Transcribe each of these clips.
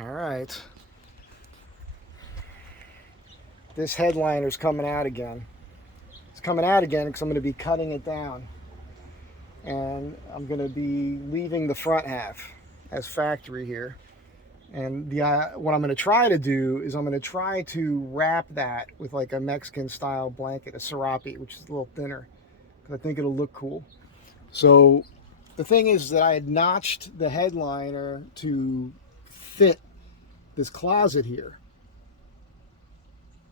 All right. This headliner's coming out again. It's coming out again because I'm going to be cutting it down. And I'm going to be leaving the front half as factory here. And what I'm going to try to do is I'm going to try to wrap that with like a Mexican style blanket, a Serapi, which is a little thinner, because I think it'll look cool. So the thing is that I had notched the headliner to fit this closet here.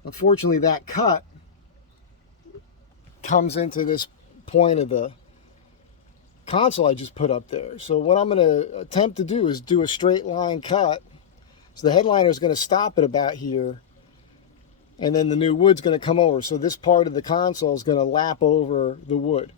Unfortunately, that cut comes into this point of the console I just put up there. So what I'm going to attempt to do is do a straight line cut. So the headliner is going to stop at about here, and then the new wood's going to come over. So this part of the console is going to lap over the wood.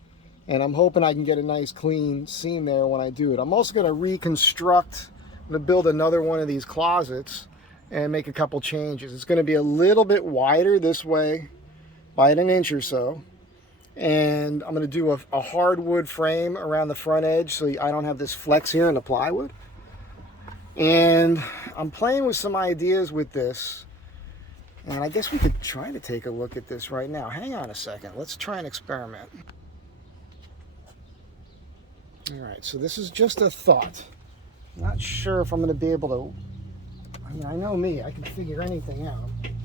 And I'm hoping I can get a nice clean seam there when I do it. I'm also going to reconstruct, I'm going to build another one of these closets and make a couple changes. It's going to be a little bit wider this way by an inch or so. And I'm going to do a hardwood frame around the front edge so I don't have this flex here in the plywood. And I'm playing with some ideas with this. And I guess we could try to take a look at this right now. Hang on a second. Let's try and experiment. All right, so this is just a thought. I'm not sure if I'm going to be able to... I mean, I know me. I can figure anything out. I'm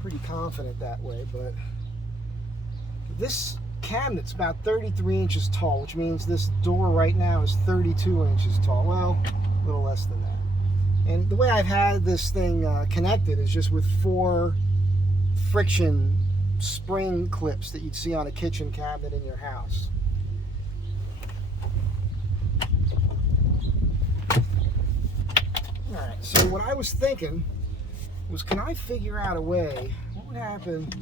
pretty confident that way, but... This cabinet's about 33 inches tall, which means this door right now is 32 inches tall. Well, a little less than that. And the way I've had this thing connected is just with 4 friction spring clips that you'd see on a kitchen cabinet in your house. All right, so what I was thinking was, can I figure out a way, what would happen,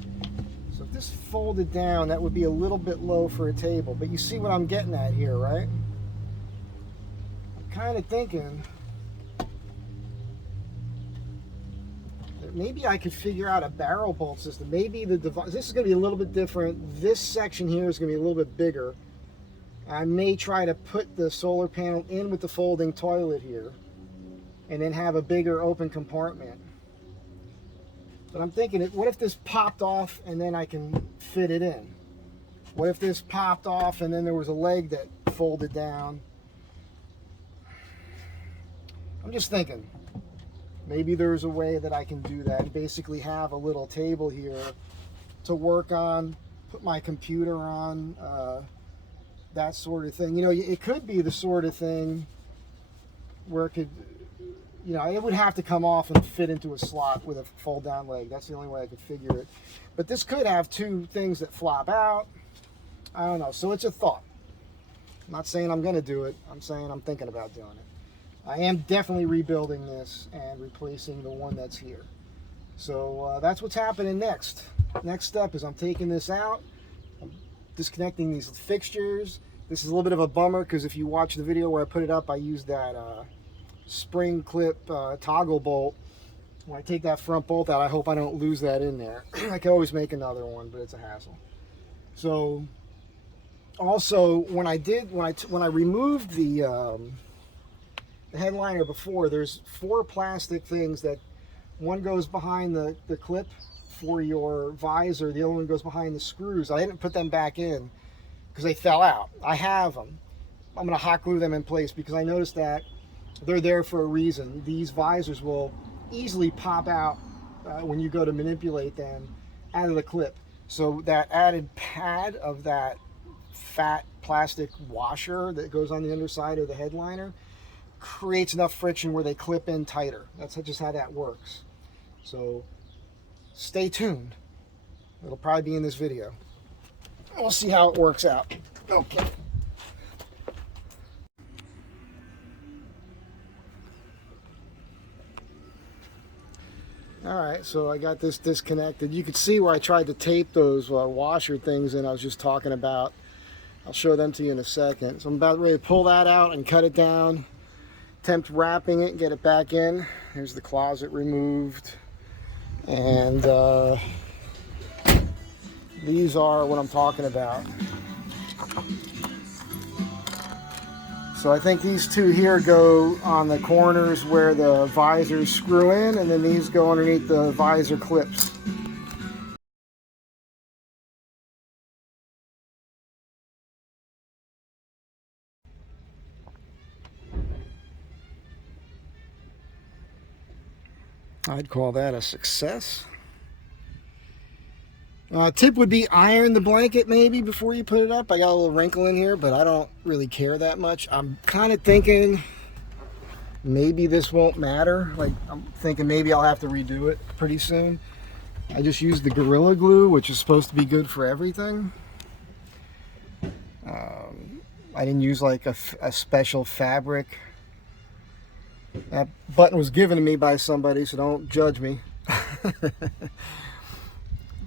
so if this folded down, that would be a little bit low for a table, but you see what I'm getting at here, right? I'm kind of thinking that maybe I could figure out a barrel bolt system. Maybe the device, this is going to be a little bit different. This section here is going to be a little bit bigger. I may try to put the solar panel in with the folding toilet here, and then have a bigger open compartment. But I'm thinking, what if this popped off and then I can fit it in? What if this popped off and then there was a leg that folded down? I'm just thinking, maybe there's a way that I can do that and basically have a little table here to work on, put my computer on, that sort of thing. You know, it could be the sort of thing where it could, you know, it would have to come off and fit into a slot with a fold down leg. That's the only way I could figure it. But this could have 2 things that flop out. I don't know. So it's a thought. I'm not saying I'm going to do it. I'm saying I'm thinking about doing it. I am definitely rebuilding this and replacing the one that's here. So that's what's happening next. Next step is I'm taking this out. I'm disconnecting these fixtures. This is a little bit of a bummer because if you watch the video where I put it up, I used that spring clip toggle bolt. When I take that front bolt out, I hope I don't lose that in there. I can always make another one, but it's a hassle. So also when I removed the headliner before, there's 4 plastic things that one goes behind the clip for your visor, the other one goes behind the screws. I didn't put them back in because they fell out. I have them. I'm going to hot glue them in place because I noticed that they're there for a reason. These visors will easily pop out when you go to manipulate them out of the clip. So that added pad of that fat plastic washer that goes on the underside of the headliner creates enough friction where they clip in tighter. That's just how that works. So stay tuned. It'll probably be in this video. We'll see how it works out. Okay. All right, so I got this disconnected. You could see where I tried to tape those washer things in I was just talking about. I'll show them to you in a second. So I'm about ready to pull that out and cut it down. Attempt wrapping it and get it back in. Here's the closet removed. And these are what I'm talking about. So I think these two here go on the corners where the visors screw in, and then these go underneath the visor clips. I'd call that a success. Tip would be iron the blanket maybe before you put it up. I got a little wrinkle in here, but I don't really care that much. I'm kind of thinking maybe this won't matter. Like, I'm thinking maybe I'll have to redo it pretty soon. I just used the Gorilla Glue, which is supposed to be good for everything. I didn't use like a special fabric. That button was given to me by somebody, so don't judge me.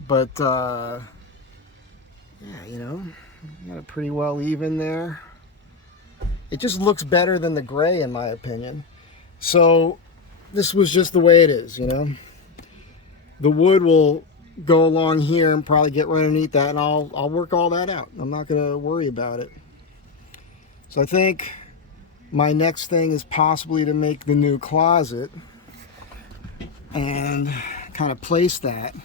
But yeah, you know, got it pretty well even there. It just looks better than the gray in my opinion. So this was just the way it is, you know. The wood will go along here and probably get right underneath that, and I'll work all that out. I'm not going to worry about it. So I think my next thing is possibly to make the new closet and kind of place that.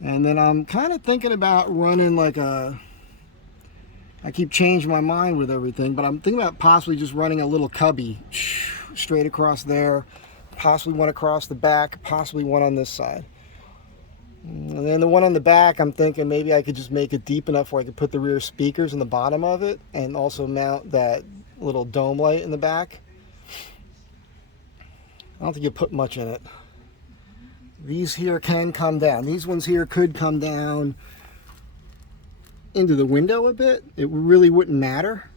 And then I'm kind of thinking about running like a, I keep changing my mind with everything, but I'm thinking about possibly just running a little cubby straight across there, possibly one across the back, possibly one on this side. And then the one on the back, I'm thinking maybe I could just make it deep enough where I could put the rear speakers in the bottom of it and also mount that little dome light in the back. I don't think you put much in it. These here can come down. These ones here could come down into the window a bit. It really wouldn't matter.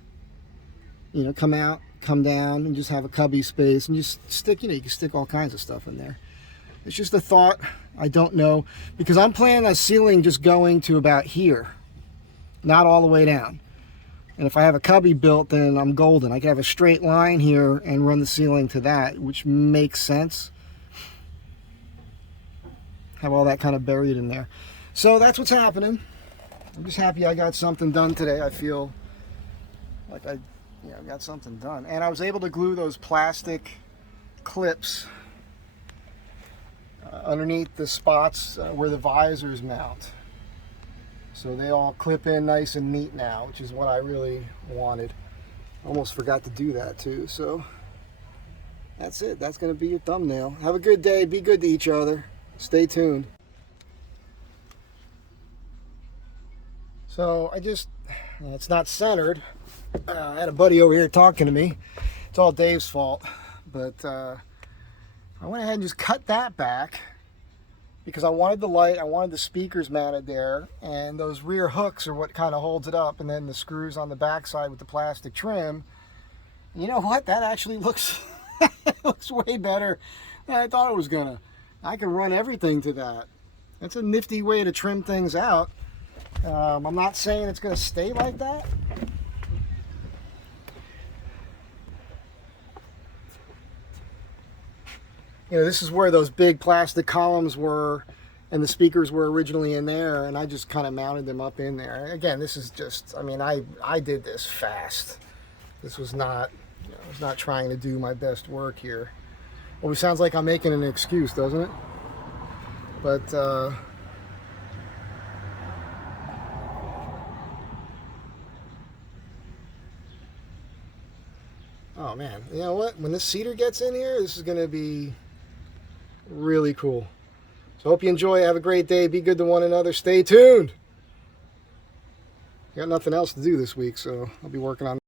You know, come out, come down, and just have a cubby space and just stick, you know, you can stick all kinds of stuff in there. It's just a thought. I don't know, because I'm planning on ceiling just going to about here, not all the way down. And if I have a cubby built, then I'm golden. I can have a straight line here and run the ceiling to that, which makes sense. Have all that kind of buried in there. So that's what's happening. I'm just happy I got something done today. I feel like I got something done. And I was able to glue those plastic clips underneath the spots where the visors mount. So they all clip in nice and neat now, which is what I really wanted. Almost forgot to do that too. So that's it. That's going to be your thumbnail. Have a good day. Be good to each other. Stay tuned. So it's not centered. I had a buddy over here talking to me. It's all Dave's fault. But I went ahead and just cut that back because I wanted the light, I wanted the speakers mounted there, and those rear hooks are what kind of holds it up, and then the screws on the back side with the plastic trim. You know what? That actually looks looks way better than I thought it was gonna. I can run everything to that. That's a nifty way to trim things out. I'm not saying it's going to stay like that. You know, this is where those big plastic columns were and the speakers were originally in there, and I just kind of mounted them up in there. Again, this is just, I mean, I did this fast. This was not, you know, I was not trying to do my best work here. Well, it sounds like I'm making an excuse, doesn't it? But oh man, you know what? When this cedar gets in here, this is going to be really cool. So hope you enjoy. Have a great day. Be good to one another. Stay tuned. Got nothing else to do this week, so I'll be working on